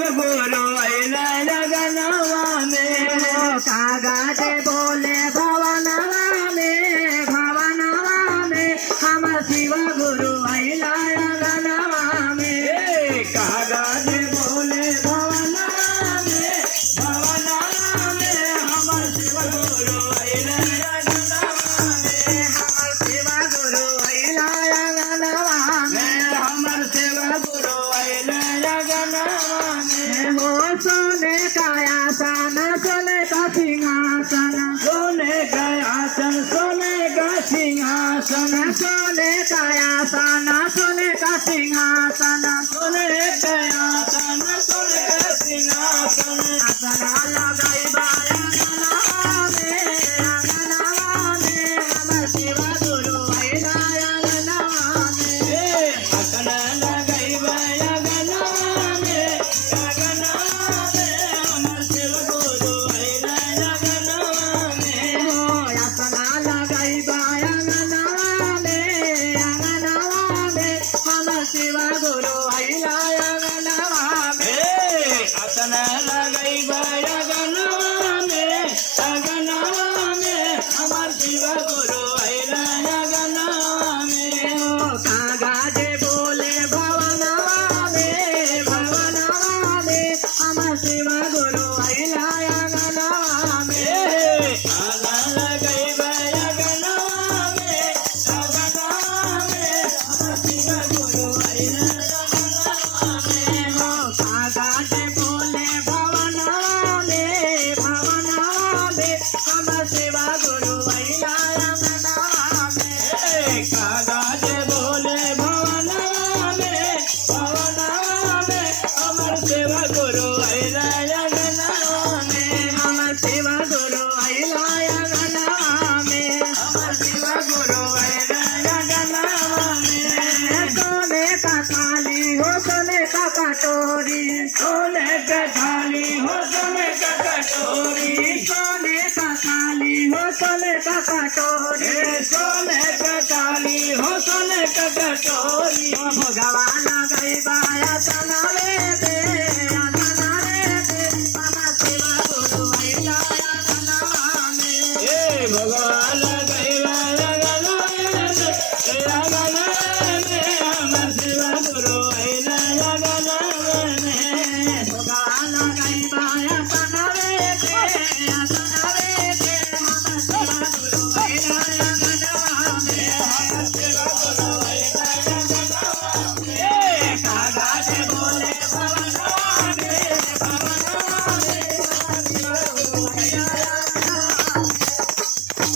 शिव गुरु अइला लगनवा में कागज बोले भवनवा में हम शिव गुरु अइला लगनवा में कागज बोले भवनवा में हमर शिव गुरु अइला लगनवा में हमर शिव गुरु अइला लगनवा में हमर शिव गुरु अइला लगनवा में हो सोने का आसन सोने का सिंहासन सोने का आसन सोने का सिंहासन सोने का आसन सोने का सिंहासन सोने का आसन सोने का सिंहासन आसन लगाई अंगनवा में हमर शिव गुरु अइला अंगनवा में आसन लगाइबा अंगनवा में हमर शिव गुरु अइला अंगनवा में हो आसन लगाई अंगनवा में हमर शिव गुरु अइला अंगनवा में आसन लगाइबा अंगनवा में हमर शिव गुरु अइला अंगनवा में कागज बोले भवनवा में हमर शिव गुरु अइला अंगनवा में आसन लगाइबा अंगनवा में हमर शिव गुरु अइला अंगनवा में कागज बोले भवनवा में हमर शिव गुरु अइला अंगनवा में कागज बोले भवनवा में हमर शिव गुरु अइला अंगनवा में हमर शिव गुरु अइला अंगनवा में हमर शिव गुरु अइला अंगनवा में सोने का थाली हो सोने का कटोरी सोने का थाली हो सोने का कटोरी सोने का थाली हो सोने का कटोरी सोने का थाली हो सोने का कटोरी भगवान गई बाया तनावे दे हमर शिव गुरु अइला अंगनवा में भगवान गैला लगन